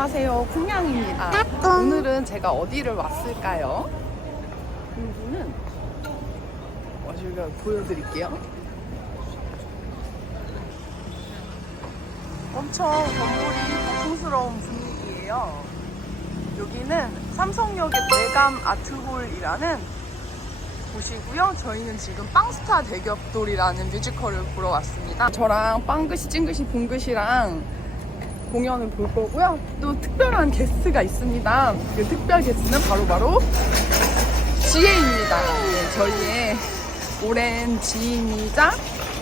안녕하세요. 쿵냥입니다. 오늘은 제가 어디를 왔을까요? 여기는 어, 제가 보여드릴게요. 엄청 건물이 고풍스러운 분위기예요. 여기는 삼성역의 대감 아트홀이라는 곳이고요. 저희는 지금 빵스타 대격돌이라는 뮤지컬을 보러 왔습니다. 저랑 빵긋이 찡긋이 봉긋이랑 공연을 볼 거고요. 또 특별한 게스트가 있습니다. 그 특별 게스트는 바로 바로 지혜입니다. 네, 저희의 오랜 지인이자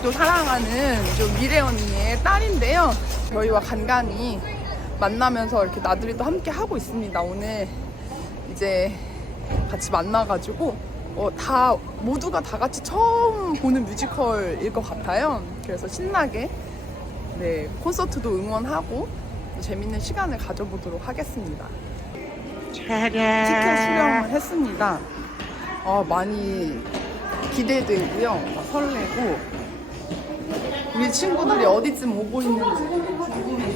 또 사랑하는 좀 미래 언니의 딸인데요. 저희와 간간히 만나면서 이렇게 나들이 도 함께 하고 있습니다. 오늘 이제 같이 만나가지고 어, 다 모두가 다 같이 처음 보는 뮤지컬일 것 같아요. 그래서 신나게 네 콘서트도 응원하고 또 재밌는 시간을 가져보도록 하겠습니다. 티켓 수령을 했습니다. 어, 많이 기대되고요. 막 설레고 우리 친구들이 어디쯤 오고 있는지 궁금해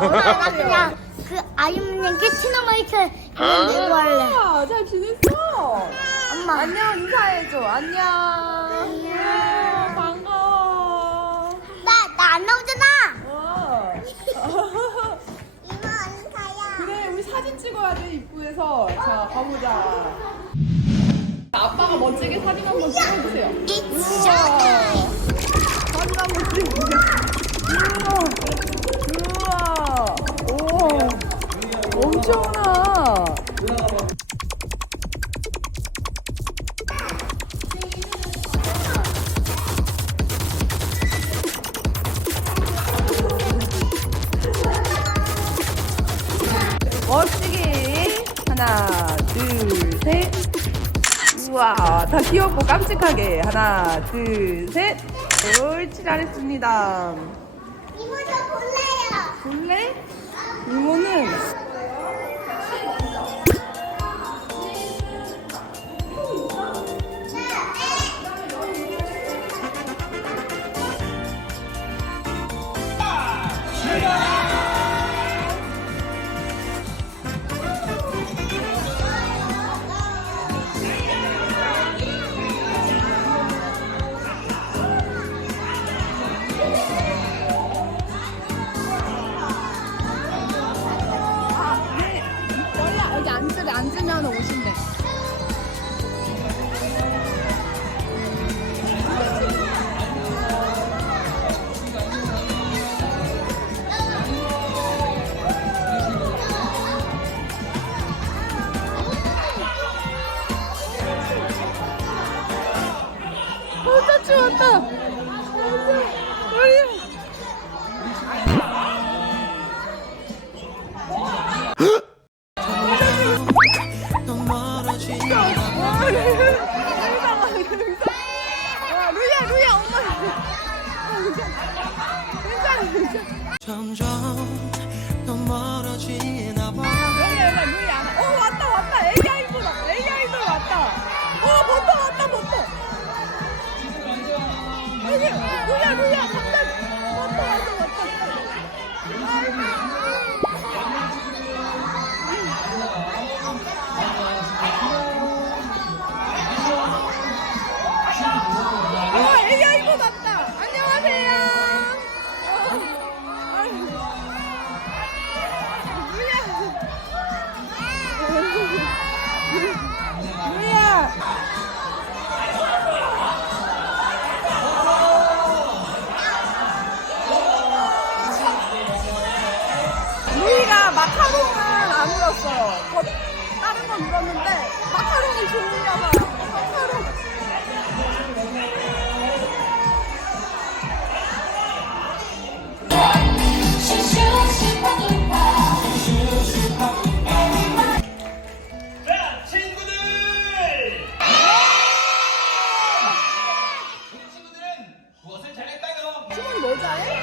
나 그냥 그 아이문님 캐치너마이크 그냥 내고 할래. 아, 잘 지냈어? 엄마. 안녕 인사해줘. 안녕. 안녕. 반가워. 나, 나 안 나오잖아. 와. 이모 인사야. 그래 우리 사진 찍어야 돼 입구에서. 자 가보자. 아빠가 멋지게 사진 한번 찍어주세요. It's showtime. 오. 엄청나. 멋지게 하나 둘셋 우와 다 귀엽고 깜찍하게 하나 둘셋 옳지 잘했습니다 앉으면 50. 점점 더 멀어지나 봐. 어, 왔다, 왔다. 애기 아이돌, 애기 아이돌 왔다. 어, 버터 왔다, 버터. 여기, 루이야, 간다. 버터 왔다, 왔다. 뭐자해?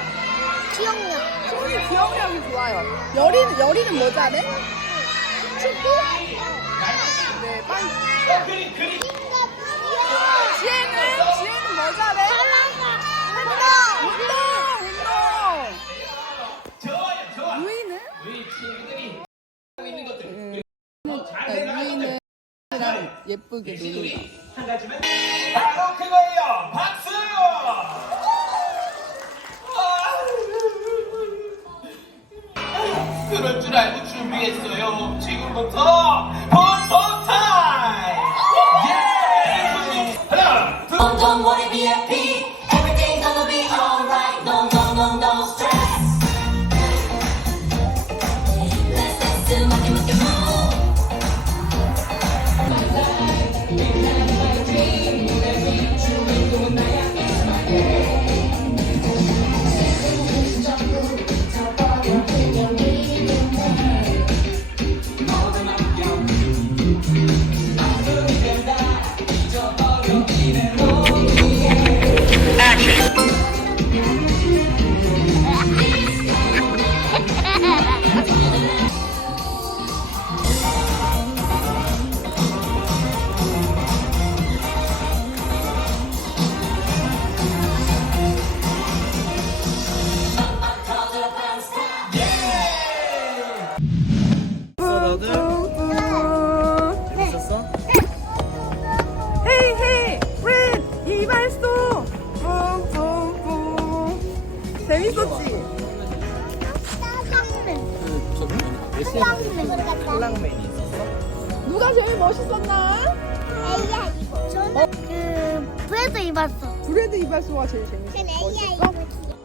기억력. 소연이 기억력이 좋아요. 여리는, 여리는 뭐 잘해? 축구? 네, 빨리. 지혜는? 지혜는 뭐 잘해? 음. 네, 네, 네. 예쁘게 놀는다. 한 가지만 바로 그거예요. 박수! 그럴 줄 알고 준비했어요. 지금부터 포토 타임! 예! 하나, 둘, Don't, cocaine 재밌었지? 메시지 블랑맨이 있었어? 누가 제일 멋있었나? 저는 그 브레드 입었어. 브레드 이발소가 제일 재밌었어?